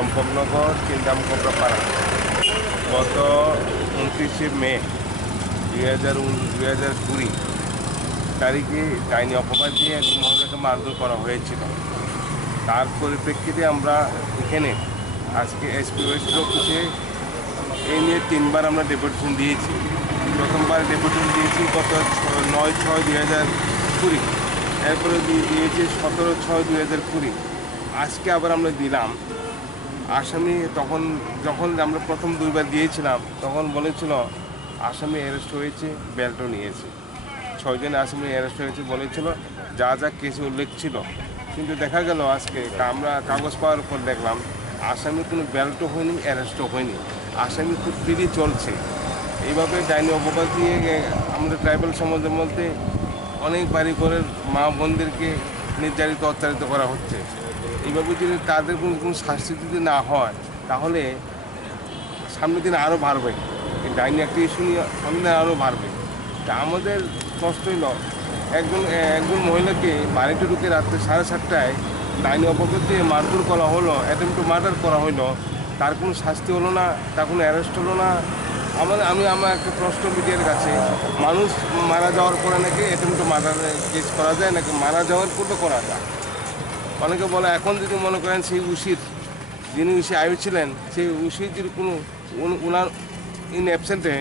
চম্পকনগর চিন্তামকোবরাপাড়া গত 29শে মে 2020 তারিখে ডাইনি অপবাদ দিয়ে এক মহিলাকে মারধর করা হয়েছিল। তার পরিপ্রেক্ষিতে আমরা এখানে আজকে এসপি ওয়েস্ট অফিসে এই নিয়ে 3বার আমরা ডেপুটেশন দিয়েছি। প্রথমবার ডেপুটেশন দিয়েছি গত 9/6/2020, এরপরে দিয়েছি 17/6/2020। আজকে আবার আমরা দিলাম। আসামি যখন আমরা প্রথম 2বার দিয়েছিলাম তখন বলেছিল আসামি অ্যারেস্ট হয়েছে, বেল্টও নিয়েছে। 6 জন আসামি অ্যারেস্ট হয়েছে বলেছিল, যা যা কেসে উল্লেখ ছিল। কিন্তু দেখা গেল আজকে আমরা কাগজ পাওয়ার পর দেখলাম আসামি কোনো বেল্টও হয়নি, অ্যারেস্টও হয়নি। আসামি খুব ফ্রি চলছে। এইভাবে ডাইনি অপবাদ দিয়ে আমাদের ট্রাইবাল সমাজের মধ্যে অনেক বাড়ি ঘরের মা বোনদেরকে নির্যাতিত অত্যাচারিত করা হচ্ছে। এইভাবে যদি তাদের কোনো শাস্তি যদি না হয় তাহলে সামনের দিন আরও বাড়বে। এই ডাইনি একটা ইস্যু নিয়ে সামনে আরও বাড়বে। তা আমাদের কষ্ট হইল একজন মহিলাকে বাড়িতে ঢুকে রাত্রে 7:30টায় ডাইনি অপবাদ দিয়ে মারধর করা হলো, অ্যাটেম্প টু মার্ডার করা হলো। তার কোনো শাস্তি হলো না, তার কোনো অ্যারেস্ট হলো না। আমার একটা প্রশ্ন মিডিয়ার কাছে, মানুষ মারা যাওয়ার পরে নাকি অ্যাটেম্প টু মার্ডার কেস করা যায় নাকি মারা যাওয়ার পরে করা যায়? অনেকে বলে এখন যদি মনে করেন সেই যিনি আয়ু ছিলেন সেই যদি কোনো ওনার ইন অ্যাবসেন্টে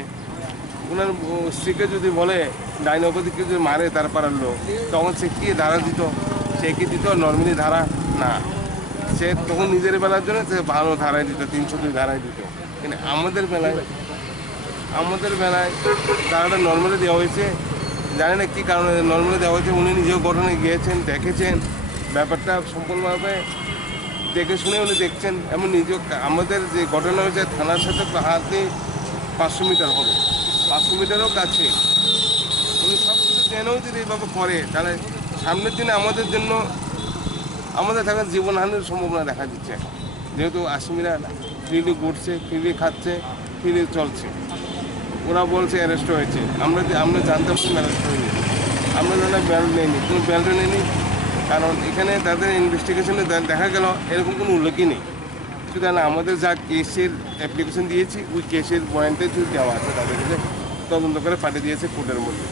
ওনার স্ত্রীকে যদি বলে ডাইনি অপবাদীকে যদি মারে তার পাড়ার লোক, তখন সে কী ধারা দিত? সে কি দিত নর্মালি ধারা? না, সে তখন নিজের বেলার জন্য সে ভালো ধারায় দিত, 302 ধারায় দিত। কিন্তু আমাদের বেলায় ধারাটা নর্মালি দেওয়া হয়েছে। জানি না কী কারণে নর্মালি দেওয়া হয়েছে। উনি নিজেও ঘটনায় গিয়েছেন, দেখেছেন, ব্যাপারটা সম্পূর্ণভাবে দেখে শুনে উনি দেখছেন। এমন নিজেও আমাদের যে ঘটনা হয়েছে থানার সাথে হাতে 500 মিটার হবে, 500 মিটারও কাছে। উনি সব কিছু জেনেও যদি এইভাবে করে তাহলে সামনের দিনে আমাদের জন্য আমাদের থাকার জীবনহানির সম্ভাবনা দেখা দিচ্ছে। যেহেতু আসামিরা ফ্রিলি ঘুরছে, ফ্রিলি খাচ্ছে, ফ্রিলি চলছে। ওরা বলছে অ্যারেস্ট হয়েছে, আমরা জানতে পারি অ্যারেস্ট হয়নি। আমরা জানা বেল্ট নেয়নি, কোনো বেল্টও নেয়নি। কারণ এখানে তাদের ইনভেস্টিগেশনে দেখা গেল এরকম কোনো উল্লেখই নেই। সুতরাং আমাদের যা কেসের অ্যাপ্লিকেশন দিয়েছি ওই কেসের পয়েন্টে যদি দেওয়া আছে তাদেরকে তদন্ত করে পাঠিয়ে দিয়েছে কোর্টের মধ্যে।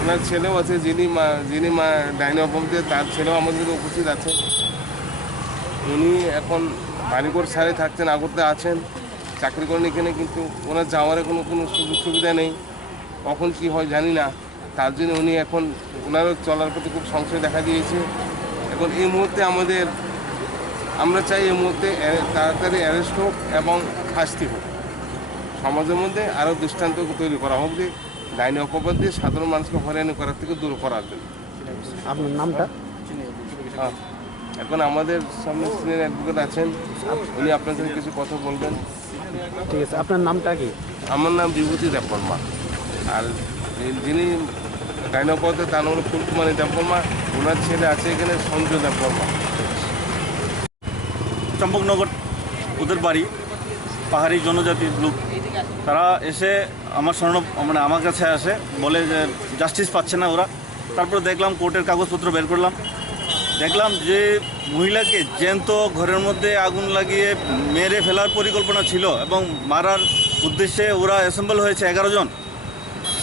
ওনার ছেলেও আছে, যিনি মা ডাইনি অপবাদে তার ছেলেও আমাদের উপস্থিত আছে। উনি এখন বাড়িঘর ছাড়ে থাকছেন, আগরতে আছেন, চাকরি করেন এখানে। কিন্তু ওনার যাওয়ার কোনো সুযোগ সুবিধা নেই, কখন কী হয় জানি না। তার জন্য উনি এখন ওনারও চলার প্রতি খুব সংশয় দেখা দিয়েছে। এখন এই মুহূর্তে আমরা চাই এই মুহূর্তে তাড়াতাড়ি অ্যারেস্ট হোক এবং শাস্তি হোক। সমাজের মধ্যে আরও দৃষ্টান্ত তৈরি করা হোক যে ডাইনি অপবাদ দিয়ে সাধারণ মানুষকে হয়রানি করার থেকে দূর করার জন্য। আপনার নামটা? হ্যাঁ, এখন আমাদের সামনে সিনিয়র অ্যাডভোকেট আছেন, উনি আপনার সাথে কিছু কথা বলবেন। ঠিক আছে, আপনার নামটা কি? আমার নাম বিভূতি দেববর্মা। আর যিনি ডাইনি অপবাদে তার নাম হলো ফুলকুমারী দেববর্মা। ওনার ছেলে আছে এখানে সঞ্জয় দেববর্মা। চম্পকনগর ওদের বাড়ি, পাহাড়ি জনজাতির লোক। তারা এসে আমার কাছে আসে, বলে যে জাস্টিস পাচ্ছে না ওরা। তারপর দেখলাম কোর্টের কাগজপত্র বের করলাম, দেখলাম যে মহিলাকে জ্যান্ত ঘরের মধ্যে আগুন লাগিয়ে মেরে ফেলার পরিকল্পনা ছিল এবং মারার উদ্দেশ্যে ওরা অ্যাসেম্বল হয়েছে 11 জন।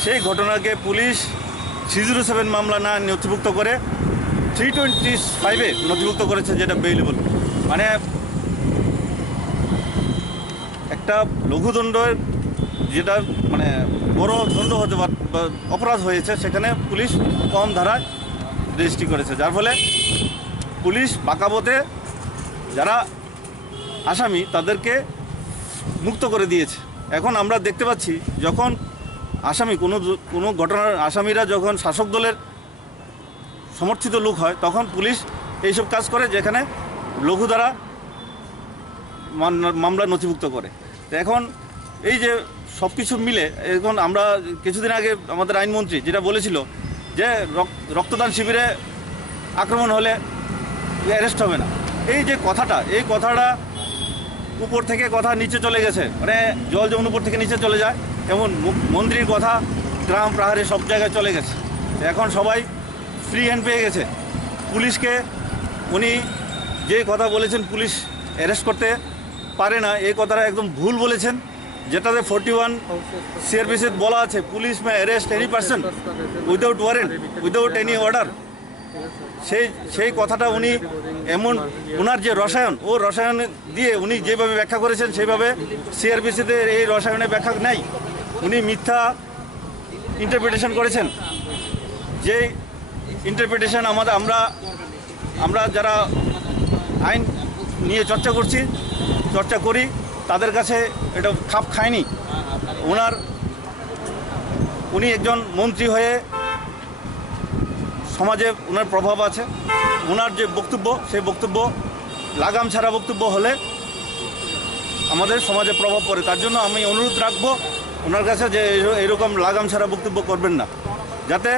সেই ঘটনাকে পুলিশ 307 মামলা না নথিভুক্ত করে 325-এ নথিভুক্ত করেছে, যেটা বেইলেবল। মানে একটা লঘুদণ্ডের যেটা মানে বড় দণ্ড হতে বা অপরাধ হয়েছে, সেখানে পুলিশ কম ধারায় রেজিস্ট্রি করেছে, যার ফলে পুলিশ বাঁকাবতে যারা আসামি তাদেরকে মুক্ত করে দিয়েছে। এখন আমরা দেখতে পাচ্ছি যখন আসামি কোনো ঘটনার আসামিরা যখন শাসক দলের সমর্থিত লোক হয় তখন পুলিশ এইসব কাজ করে, যেখানে লঘু দ্বারা মামলা নথিভুক্ত করে। এখন এই যে সব কিছু মিলে এখন আমরা কিছুদিন আগে আমাদের আইনমন্ত্রী যেটা বলেছিল যে রক্তদান শিবিরে আক্রমণ হলে অ্যারেস্ট হবে না, এই কথাটা উপর থেকে কথা নিচে চলে গেছে। মানে জল যেমন উপর থেকে নিচে চলে যায়, এমন মন্ত্রীর কথা গ্রাম পাহাড়ে সব জায়গায় চলে গেছে। এখন সবাই ফ্রি হ্যান্ড পেয়ে গেছে। পুলিশকে উনি যে কথা বলেছেন পুলিশ অ্যারেস্ট করতে পারে না, এই কথাটা একদম ভুল বলেছেন। যেটাতে 41 সিআরপিসি বলা আছে, police may arrest any person without warrant, without any order. সেই কথাটা উনি এমন ওনার যে রসায়ন, ও রসায়ন দিয়ে উনি যেভাবে ব্যাখ্যা করেছেন সেইভাবে সিআরপিসিতে এই রসায়নের ব্যাখ্যা নেই। উনি মিথ্যা ইন্টারপ্রিটেশন করেছেন। যে ইন্টারপ্রিটেশন আমরা যারা আইন নিয়ে চর্চা করি তাদের কাছে এটা খাপ খায়নি। উনি একজন মন্ত্রী হয়ে সমাজে ওনার প্রভাব আছে, ওনার যে বক্তব্য সেই বক্তব্য লাগাম ছাড়া বক্তব্য হলে আমাদের সমাজে প্রভাব পড়ে। তার জন্য আমি অনুরোধ রাখবো ওনার কাছে যে এরকম লাগাম ছাড়া বক্তব্য করবেন না, যাতে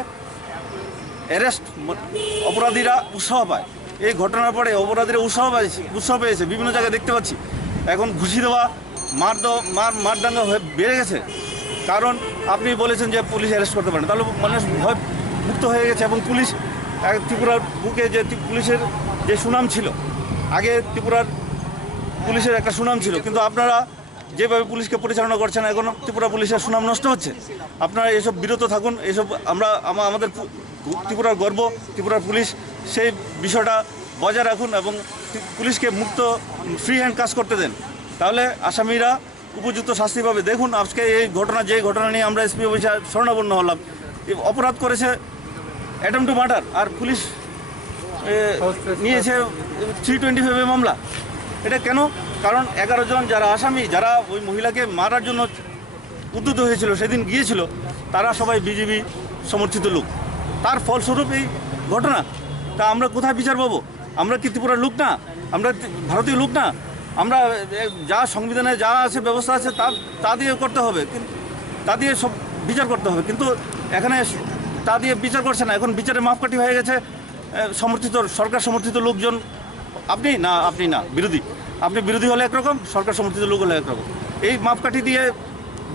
অ্যারেস্ট অপরাধীরা উৎসাহ পায়। এই ঘটনার পরে অপরাধীরা উৎসাহ পেয়েছে, বিভিন্ন জায়গায় দেখতে পাচ্ছি। এখন ঘুষি দেওয়া, মারদাঙ্গা হয়ে বেড়ে গেছে। কারণ আপনি বলেছেন যে পুলিশ অ্যারেস্ট করতে পারেন, তাহলে মানুষ ভয় মুক্ত হয়ে গেছে। এবং পুলিশ ত্রিপুরার বুকে যে পুলিশের যে সুনাম ছিল, আগে ত্রিপুরার পুলিশের একটা সুনাম ছিল, কিন্তু আপনারা যেভাবে পুলিশকে পরিচালনা করছেন এখন ত্রিপুরা পুলিশের সুনাম নষ্ট হচ্ছে। আপনারা এসব বিরত থাকুন। এসব আমাদের ত্রিপুরার গর্ব, ত্রিপুরার পুলিশ, সেই বিষয়টা বজায় রাখুন এবং পুলিশকে মুক্ত ফ্রি হ্যান্ড কাজ করতে দেন, তাহলে আসামিরা উপযুক্ত শাস্তি পাবে। দেখুন আজকে যে ঘটনা নিয়ে আমরা এসপি অফিসে শরণাপন্ন হলাম, অপরাধ করেছে অ্যাটেম্প টু মার্ডার, আর পুলিশ নিয়েছে 325 মামলা। এটা কেন? কারণ 11 জন যারা আসামি, যারা ওই মহিলাকে মারার জন্য উদ্যত হয়েছিল, সেদিন গিয়েছিল, তারা সবাই বিজেপি সমর্থিত লোক। তার ফলস্বরূপ এই ঘটনা। তা আমরা কোথায় বিচার পাবো? আমরা কি ত্রিপুরার লোক না? আমরা ভারতীয় লোক না? আমরা যা সংবিধানে যা আছে, ব্যবস্থা আছে, তা দিয়ে করতে হবে, তা দিয়ে সব বিচার করতে হবে। কিন্তু এখানে তা দিয়ে বিচার করছে না। এখন বিচারে মাপকাঠি হয়ে গেছে সরকার সমর্থিত লোকজন। আপনি না বিরোধী। আপনি বিরোধী হলে একরকম, সরকার সমর্থিত লোক হলে একরকম। এই মাপকাঠি দিয়ে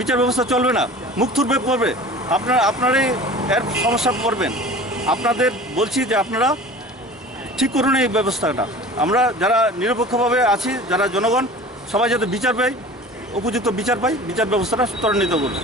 বিচার ব্যবস্থা চলবে না, মুখ থুরবে পড়বে। আপনারাই এর সমস্যা পড়বেন। আপনাদের বলছি যে আপনারা ঠিক করুন এই ব্যবস্থাটা। আমরা যারা নিরপেক্ষভাবে আছি, যারা জনগণ, সবাই যাতে বিচার পাই, উপযুক্ত বিচার পাই, বিচার ব্যবস্থাটা ত্বরান্বিত করুন।